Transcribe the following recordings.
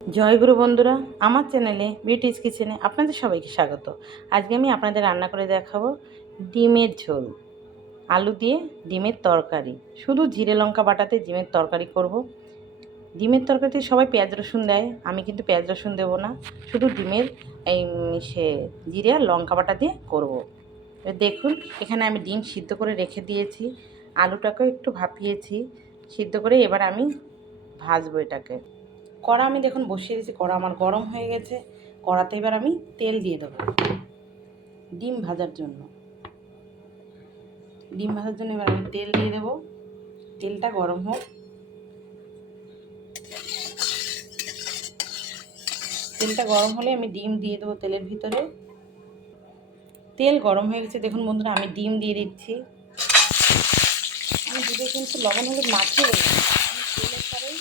জয়গুরু বন্ধুরা, আমার চ্যানেলে বিউটিজ কিচেনে আপনাদের সবাইকে স্বাগত। আজকে আমি আপনাদের রান্না করে দেখাবো ডিমের ঝোল, আলু দিয়ে ডিমের তরকারি। শুধু জিরে লঙ্কা বাটাতে ডিমের তরকারি করব। ডিমের তরকারিতে সবাই পেঁয়াজ রসুন দেয়, আমি কিন্তু পেঁয়াজ রসুন দেবো না, শুধু ডিমের এই জিরে আর লঙ্কা বাটা দিয়ে করব। দেখুন, এখানে আমি ডিম সিদ্ধ করে রেখে দিয়েছি, আলুটাকেও একটু ভাপিয়েছি সিদ্ধ করে। এবার আমি ভাজবো এটাকে। কড়া আমি দেখুন বসিয়ে দিয়েছি, কড়া আমার গরম হয়ে গেছে। কড়াতে এবার আমি তেল দিয়ে দেবো ডিম ভাজার জন্য। এবার আমি তেল দিয়ে দেবো। তেলটা গরম হোক। তেলটা গরম হলে আমি ডিম দিয়ে দেবো তেলের ভিতরে। তেল গরম হয়ে গেছে, দেখুন বন্ধুরা, আমি ডিম দিয়ে দিচ্ছি। আমি দিতে কিন্তু লবণ হলুদ মাখিয়ে দেবো, আমি তেলের পরেই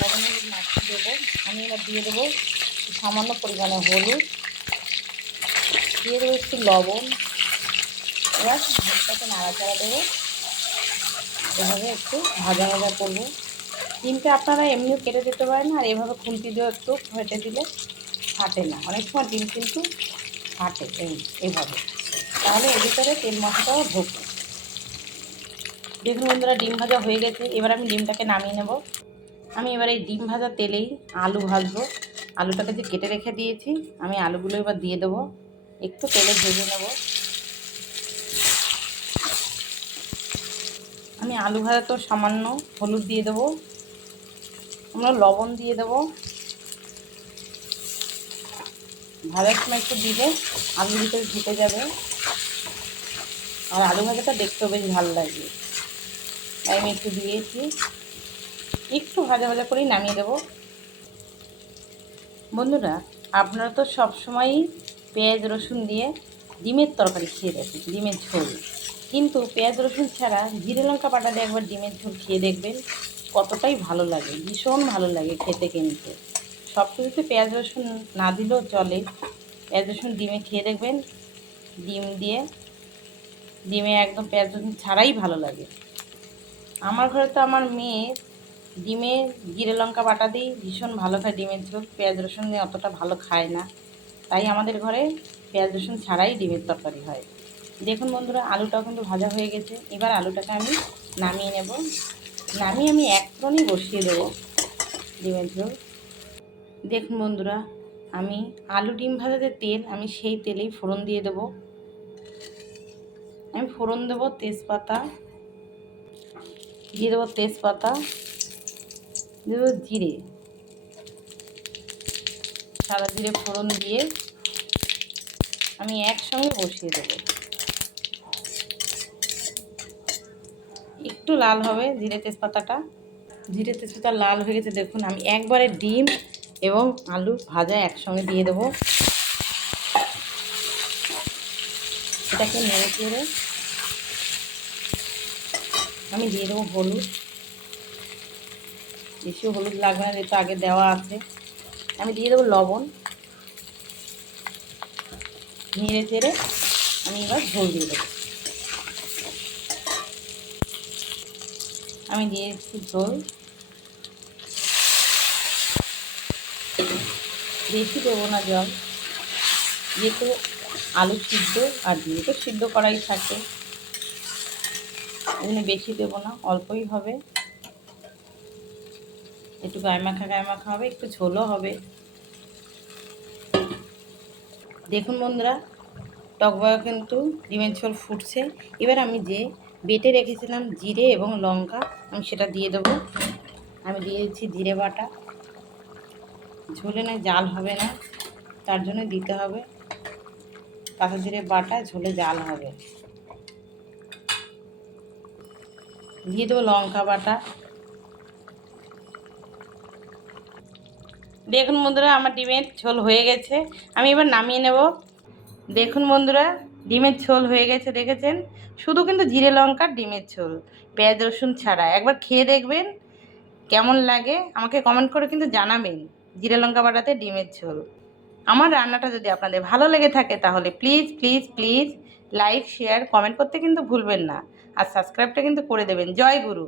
লবণ হলুদ মাখিয়ে দেবো। আমি এবার দিয়ে দেবো সামান্য পরিমাণে হলুদ, দিয়ে দেবো একটু লবণ। এবার ডিমটাকে নাড়াচাড়া দেবো, এভাবে একটু ভাজা ভাজা করবো। ডিমটা আপনারা এমনিও কেটে দিতে পারেন, আর এভাবে খুন্তি দিয়েও একটু ফেটে দিলে ফাটে না। অনেক সময় ডিম কিন্তু ফাটে এইভাবে, তাহলে এর ভিতরে তেল মশলাটাও ঢোকে। দেখুন বন্ধুরা, ডিম ভাজা হয়ে গেছে। এবার আমি ডিমটাকে নামিয়ে নেব। আমি এবার এই ডিম ভাজা তেলেই আলু ভাজবো। আলুটাকে যে কেটে রেখে দিয়েছি, আমি আলুগুলো এবার দিয়ে দেবো, একটু তেলে ভেজে নেব। আমি আলু ভাজাতেও সামান্য হলুদ দিয়ে দেবো, আমরা লবণ দিয়ে দেবো। ভাজার সময় একটু দিলে আলুর ভিতরে ঢুকে যাবে, আর আলু ভাজাটা দেখতেও বেশ ভালো লাগবে, তাই আমি একটু দিয়েছি। একটু ভাজা ভাজা করেই নামিয়ে দেবো। বন্ধুরা, আপনারা তো সবসময়ই পেঁয়াজ রসুন দিয়ে ডিমের তরকারি খেয়ে দেখেন, ডিমের ঝোল। কিন্তু পেঁয়াজ রসুন ছাড়া জিরে লঙ্কা বাটা দিয়ে একবার ডিমের ঝোল খেয়ে দেখবেন, কতটাই ভালো লাগে, ভীষণ ভালো লাগে খেতে। কিন্তু সব কিছুতে পেঁয়াজ রসুন না দিলেও চলে, পেঁয়াজ রসুন ডিমে খেয়ে দেখবেন। ডিমে একদম পেঁয়াজ রসুন ছাড়াই ভালো লাগে। আমার ঘরে তো আমার মেয়ে ডিমে জিরে লঙ্কা বাটা দিই ভীষণ ভালো খায় ডিমের ঝোল, পেঁয়াজ রসুন দিয়ে অতটা ভালো খায় না, তাই আমাদের ঘরে পেঁয়াজ রসুন ছাড়াই ডিমের তরকারি হয়। দেখুন বন্ধুরা, আলুটাও কিন্তু ভাজা হয়ে গেছে। এবার আলুটাকে আমি নামিয়ে নেব। নামিয়ে আমি এক ফোড়নই বসিয়ে দেবো ডিমের ঝোল। দেখুন বন্ধুরা, আমি আলু ডিম ভাজাতে তেল, আমি সেই তেলেই ফোড়ন দিয়ে দেবো। আমি ফোড়ন দেবো তেজপাতা, দিয়ে দেবো তেজপাতা, দিয়ে দেবো জিরে, সাদা জিরে ফোড়ন দিয়ে আমি একসঙ্গে বসিয়ে দেবো। একটু লাল হবে জিরে তেজপাতা লাল হয়ে গেছে। দেখুন, আমি একবারে ডিম এবং আলু ভাজা একসঙ্গে দিয়ে দেবো। এটাকে নেড়ে চেড়ে আমি দিয়ে দেবো হলুদ। বেশি হলুদ লাগবে না, যেহেতু আগে দেওয়া আছে। আমি দিয়ে দেবো লবণ। নেড়ে চেড়ে আমি এবার ঝোল দিয়ে দেবো। আমি দিয়ে দিচ্ছি ঝোল, বেশি দেবো না জল, যেহেতু আলু সিদ্ধ আর ডিম তো সিদ্ধ করাই থাকে, এমনি বেশি দেবো না, অল্পই হবে। একটু গায়ে মাখা হবে, একটু ঝোলও হবে। দেখুন বন্ধুরা, টকবগা কিন্তু ডিমের ঝোল ফুটছে। এবার আমি যে বেটে রেখেছিলাম জিরে এবং লঙ্কা, আমি সেটা দিয়ে দেবো। আমি দিয়ে দিচ্ছি জিরে বাটা। ঝোলে না জাল হবে না, তার জন্য দিতে হবে। কাঁচা জিরে বাটা, ঝোলে জাল হবে। দিয়ে দেবো লঙ্কা বাটা। দেখুন বন্ধুরা, আমার ডিমের ঝোল হয়ে গেছে, আমি এবার নামিয়ে নেব। দেখুন বন্ধুরা, ডিমের ঝোল হয়ে গেছে, দেখেছেন? শুধু কিন্তু জিরে লঙ্কার ডিমের ঝোল, পেঁয়াজ রসুন ছাড়া। একবার খেয়ে দেখবেন কেমন লাগে, আমাকে কমেন্ট করে কিন্তু জানাবেন। জিরে লঙ্কা বাটাতে ডিমের ঝোল। আমার রান্নাটা যদি আপনাদের ভালো লেগে থাকে, তাহলে please please please like share comment করতে কিন্তু ভুলবেন না, আর সাবস্ক্রাইবটা কিন্তু করে দেবেন। জয় গুরু।